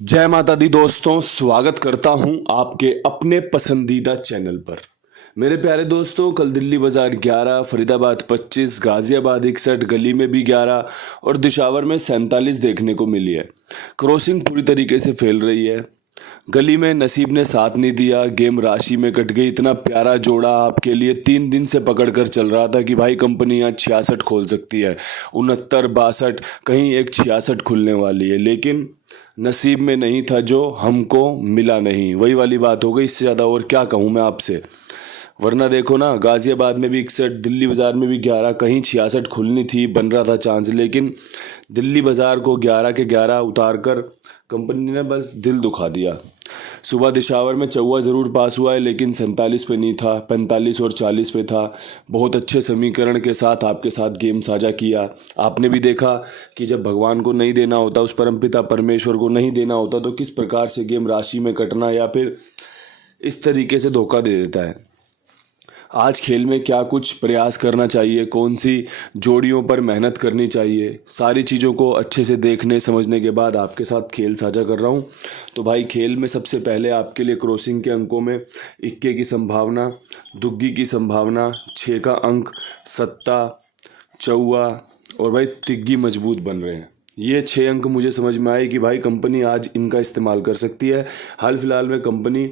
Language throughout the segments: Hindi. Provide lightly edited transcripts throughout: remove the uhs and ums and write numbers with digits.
जय माता दी दोस्तों, स्वागत करता हूं आपके अपने पसंदीदा चैनल पर। मेरे प्यारे दोस्तों, कल दिल्ली बाजार 11, फरीदाबाद 25, गाजियाबाद 61, गली में भी 11 और दिशावर में 47 देखने को मिली है। क्रॉसिंग पूरी तरीके से फैल रही है। गली में नसीब ने साथ नहीं दिया, गेम राशि में कट गई। इतना प्यारा जोड़ा आपके लिए 3 दिन से पकड़ कर चल रहा था कि भाई कंपनी यहाँ 66 खोल सकती है, 69, 62, कहीं एक 66 खुलने वाली है, लेकिन नसीब में नहीं था जो हमको मिला नहीं। वही वाली बात हो गई, इससे ज़्यादा और क्या कहूँ मैं आपसे। वरना देखो ना, गाजियाबाद में भी 61, दिल्ली बाज़ार में भी 11, कहीं 66 खुलनी थी, बन रहा था चांस, लेकिन दिल्ली बाज़ार को 11 के 11 उतार कर कंपनी ने बस दिल दुखा दिया। सुबह दिशावर में चौवा ज़रूर पास हुआ है, लेकिन 47 पे नहीं था, 45 और 40 पे था। बहुत अच्छे समीकरण के साथ आपके साथ गेम साझा किया। आपने भी देखा कि जब भगवान को नहीं देना होता, उस परमपिता परमेश्वर को नहीं देना होता, तो किस प्रकार से गेम राशि में कटना या फिर इस तरीके से धोखा दे देता है। आज खेल में क्या कुछ प्रयास करना चाहिए, कौन सी जोड़ियों पर मेहनत करनी चाहिए, सारी चीज़ों को अच्छे से देखने समझने के बाद आपके साथ खेल साझा कर रहा हूँ। तो भाई, खेल में सबसे पहले आपके लिए क्रॉसिंग के अंकों में इक्के की संभावना, दुग्गी की संभावना, 6 का अंक, सत्ता, चौवा और भाई तिग्गी मजबूत बन रहे हैं। ये 6 अंक मुझे समझ में आए कि भाई कंपनी आज इनका इस्तेमाल कर सकती है। हाल फिलहाल में कंपनी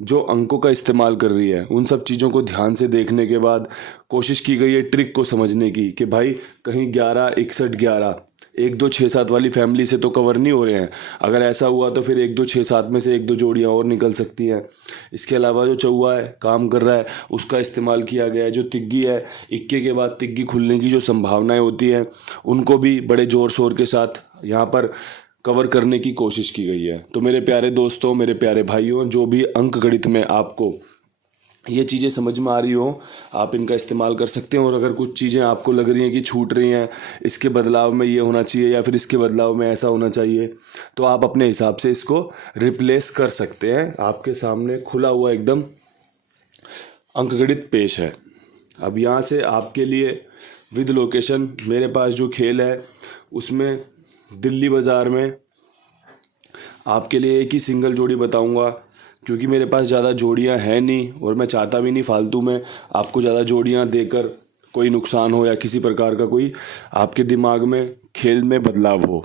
जो अंकों का इस्तेमाल कर रही है, उन सब चीज़ों को ध्यान से देखने के बाद कोशिश की गई है ट्रिक को समझने की कि भाई कहीं 11, 61, 11, 1, 2, 6, 7 वाली फैमिली से तो कवर नहीं हो रहे हैं। अगर ऐसा हुआ तो फिर 1, 2, 6, 7 में से 1, 2 जोड़ियाँ और निकल सकती हैं। इसके अलावा जो चौवा है, काम कर रहा है, उसका इस्तेमाल किया गया है। जो तिग्गी है, इक्के के बाद तिग्गी खुलने की जो संभावनाएं होती हैं, उनको भी बड़े ज़ोर शोर के साथ यहाँ पर कवर करने की कोशिश की गई है। तो मेरे प्यारे दोस्तों, मेरे प्यारे भाइयों, जो भी अंक गणित में आपको ये चीज़ें समझ में आ रही हो, आप इनका इस्तेमाल कर सकते हैं। और अगर कुछ चीज़ें आपको लग रही हैं कि छूट रही हैं, इसके बदलाव में ये होना चाहिए या फिर इसके बदलाव में ऐसा होना चाहिए, तो आप अपने हिसाब से इसको रिप्लेस कर सकते हैं। आपके सामने खुला हुआ एकदम अंकगणित पेश है। अब यहाँ से आपके लिए विद लोकेशन मेरे पास जो खेल है, उसमें दिल्ली बाज़ार में आपके लिए एक ही सिंगल जोड़ी बताऊंगा, क्योंकि मेरे पास ज़्यादा जोड़ियां हैं नहीं और मैं चाहता भी नहीं फालतू में आपको ज़्यादा जोड़ियां देकर कोई नुकसान हो या किसी प्रकार का कोई आपके दिमाग में खेल में बदलाव हो।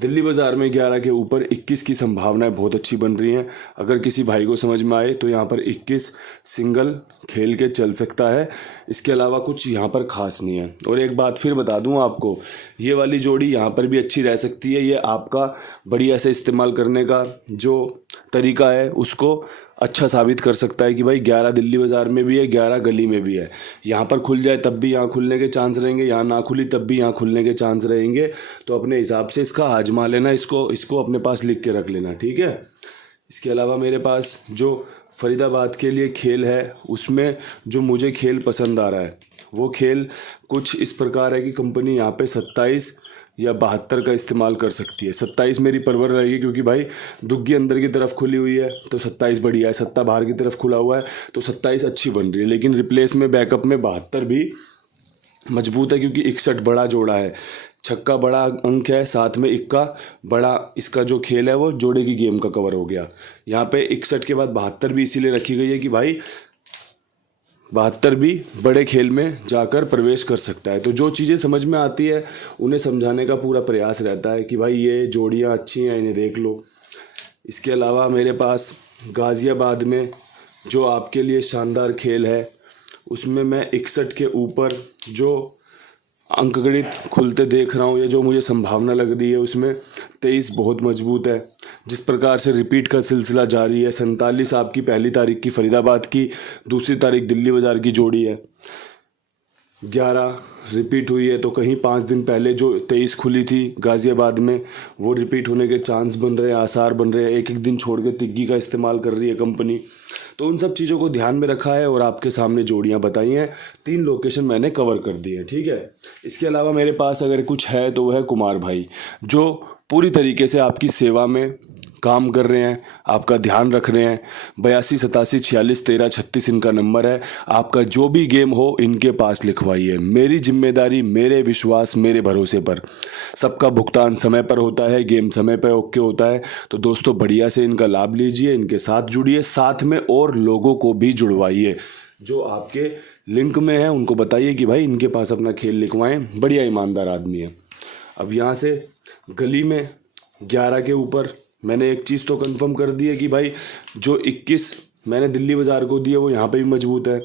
दिल्ली बाज़ार में 11 के ऊपर 21 की संभावनाएं बहुत अच्छी बन रही हैं। अगर किसी भाई को समझ में आए तो यहाँ पर 21 सिंगल खेल के चल सकता है। इसके अलावा कुछ यहाँ पर खास नहीं है। और एक बात फिर बता दूँ आपको, ये वाली जोड़ी यहाँ पर भी अच्छी रह सकती है। ये आपका बढ़िया से इस्तेमाल करने का जो तरीका है, उसको अच्छा साबित कर सकता है कि भाई 11 दिल्ली बाज़ार में भी है, 11 गली में भी है। यहाँ पर खुल जाए तब भी यहाँ खुलने के चांस रहेंगे, यहाँ ना खुली तब भी यहाँ खुलने के चांस रहेंगे। तो अपने हिसाब से इसका आजमा लेना, इसको अपने पास लिख के रख लेना, ठीक है। इसके अलावा मेरे पास जो फरीदाबाद के लिए खेल है, उसमें जो मुझे खेल पसंद आ रहा है, वो खेल कुछ इस प्रकार है कि कंपनी यहाँ पे 27 या 72 का इस्तेमाल कर सकती है। 27 मेरी परवर रहेगी, क्योंकि भाई दुग्गी अंदर की तरफ खुली हुई है तो 27 बढ़िया है, सत्ता बाहर की तरफ खुला हुआ है तो 27 अच्छी बन रही है। लेकिन रिप्लेस में बैकअप में 72 भी मजबूत है, क्योंकि 61 बड़ा जोड़ा है, छक्का बड़ा अंक है, साथ में इक्का बड़ा, इसका जो खेल है वो जोड़े की गेम का कवर हो गया। यहाँ पे 61 के बाद 72 भी इसीलिए रखी गई है कि भाई 72 भी बड़े खेल में जाकर प्रवेश कर सकता है। तो जो चीज़ें समझ में आती है उन्हें समझाने का पूरा प्रयास रहता है कि भाई ये जोड़ियाँ अच्छी हैं, इन्हें देख लो। इसके अलावा मेरे पास गाज़ियाबाद में जो आपके लिए शानदार खेल है, उसमें मैं 61 के ऊपर जो अंकगणित खुलते देख रहा हूँ या जो मुझे संभावना लग रही है, उसमें 23 बहुत मजबूत है। जिस प्रकार से रिपीट का सिलसिला जारी है, 47 आपकी पहली तारीख की फरीदाबाद की, दूसरी तारीख दिल्ली बाज़ार की जोड़ी है। 11 रिपीट हुई है, तो कहीं 5 दिन पहले जो 23 खुली थी गाज़ियाबाद में, वो रिपीट होने के चांस बन रहे हैं, आसार बन रहे हैं। एक एक दिन छोड़ के तिग्गी का इस्तेमाल कर रही है कंपनी। तो उन सब चीज़ों को ध्यान में रखा है और आपके सामने जोड़ियाँ बताई हैं। 3 लोकेशन मैंने कवर कर दी है, ठीक है। इसके अलावा मेरे पास अगर कुछ है तो वह है कुमार भाई, जो पूरी तरीके से आपकी सेवा में काम कर रहे हैं, आपका ध्यान रख रहे हैं। 82 87 46 13 36 इनका नंबर है। आपका जो भी गेम हो इनके पास लिखवाइए। मेरी जिम्मेदारी, मेरे विश्वास, मेरे भरोसे पर। सबका भुगतान समय पर होता है, गेम समय पर ओके होता है। तो दोस्तों बढ़िया से इनका लाभ लीजिए, इनके साथ जुड़िए, साथ में और लोगों को भी जुड़वाइए जो आपके लिंक में है। उनको बताइए कि भाई इनके पास अपना खेल लिखवाएं, बढ़िया ईमानदार आदमी है। अब यहाँ से गली में 11 के ऊपर मैंने एक चीज़ तो कंफर्म कर दी है कि भाई जो 21 मैंने दिल्ली बाज़ार को दिया वो यहाँ पे भी मजबूत है,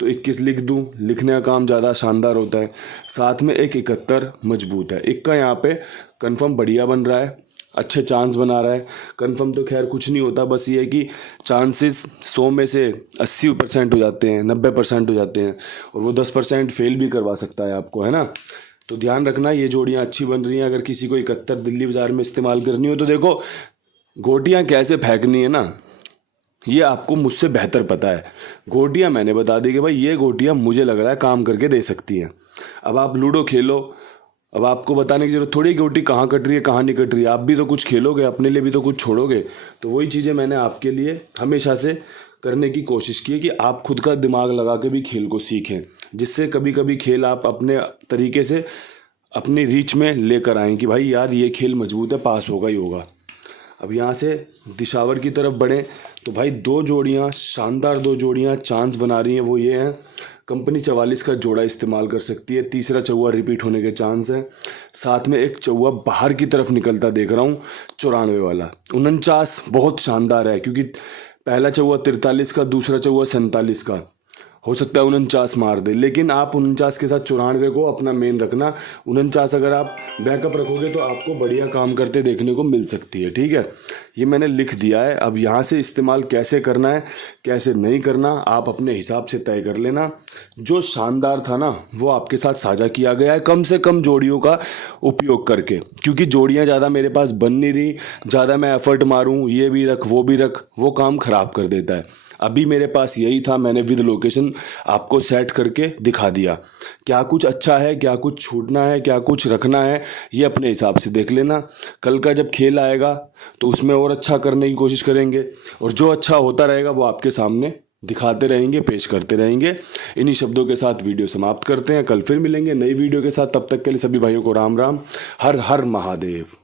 तो 21 लिख दूँ, लिखने का काम ज़्यादा शानदार होता है। साथ में एक 71 मजबूत है। इक्का यहाँ पे कंफर्म बढ़िया बन रहा है, अच्छे चांस बना रहा है। कंफर्म तो खैर कुछ नहीं होता, बस ये है कि चांसेस 100 में से 80% हो जाते हैं, 90% हो जाते हैं, और वो 10% फेल भी करवा सकता है आपको, है ना। तो ध्यान रखना, ये जोड़ियाँ अच्छी बन रही हैं। अगर किसी को 71 दिल्ली बाज़ार में इस्तेमाल करनी हो तो देखो गोटियाँ कैसे फेंकनी है ना, ये आपको मुझसे बेहतर पता है। गोटियाँ मैंने बता दी कि भाई ये गोटियाँ मुझे लग रहा है काम करके दे सकती हैं। अब आप लूडो खेलो, अब आपको बताने की जरूरत थोड़ी गोटी कहाँ कट रही है कहाँ नहीं कट रही है। आप भी तो कुछ खेलोगे, अपने लिए भी तो कुछ छोड़ोगे। तो वही चीज़ें मैंने आपके लिए हमेशा से करने की कोशिश की है कि आप खुद का दिमाग लगा के भी खेल को सीखें, जिससे कभी कभी खेल आप अपने तरीके से अपनी रीच में लेकर आएँ कि भाई यार ये खेल मजबूत है, पास होगा ही होगा। अब यहाँ से दिशावर की तरफ बढ़ें तो भाई 2 जोड़ियाँ शानदार, 2 जोड़ियाँ चांस बना रही हैं। वो ये हैं, कंपनी 44 का जोड़ा इस्तेमाल कर सकती है, तीसरा चौवा रिपीट होने के चांस है। साथ में एक चौवा बाहर की तरफ निकलता देख रहा हूँ, 94 वाला। 49 बहुत शानदार है, क्योंकि पहला चौवा 43 का, दूसरा चौवा 47 का, हो सकता है 49 मार दे। लेकिन आप 49 के साथ 94 को अपना मेन रखना। 49 अगर आप बैकअप रखोगे तो आपको बढ़िया काम करते देखने को मिल सकती है, ठीक है। ये मैंने लिख दिया है। अब यहाँ से इस्तेमाल कैसे करना है कैसे नहीं करना आप अपने हिसाब से तय कर लेना। जो शानदार था ना वो आपके साथ साझा किया गया है, कम से कम जोड़ियों का उपयोग करके, क्योंकि जोड़ियाँ ज़्यादा मेरे पास बन नहीं रही। ज़्यादा मैं एफर्ट मारूँ, ये भी रख वो भी रख, वो काम ख़राब कर देता है। अभी मेरे पास यही था, मैंने विद लोकेशन आपको सेट करके दिखा दिया। क्या कुछ अच्छा है, क्या कुछ छूटना है, क्या कुछ रखना है, ये अपने हिसाब से देख लेना। कल का जब खेल आएगा तो उसमें और अच्छा करने की कोशिश करेंगे, और जो अच्छा होता रहेगा वो आपके सामने दिखाते रहेंगे, पेश करते रहेंगे। इन्हीं शब्दों के साथ वीडियो समाप्त करते हैं। कल फिर मिलेंगे नई वीडियो के साथ। तब तक के लिए सभी भाइयों को राम राम, हर हर महादेव।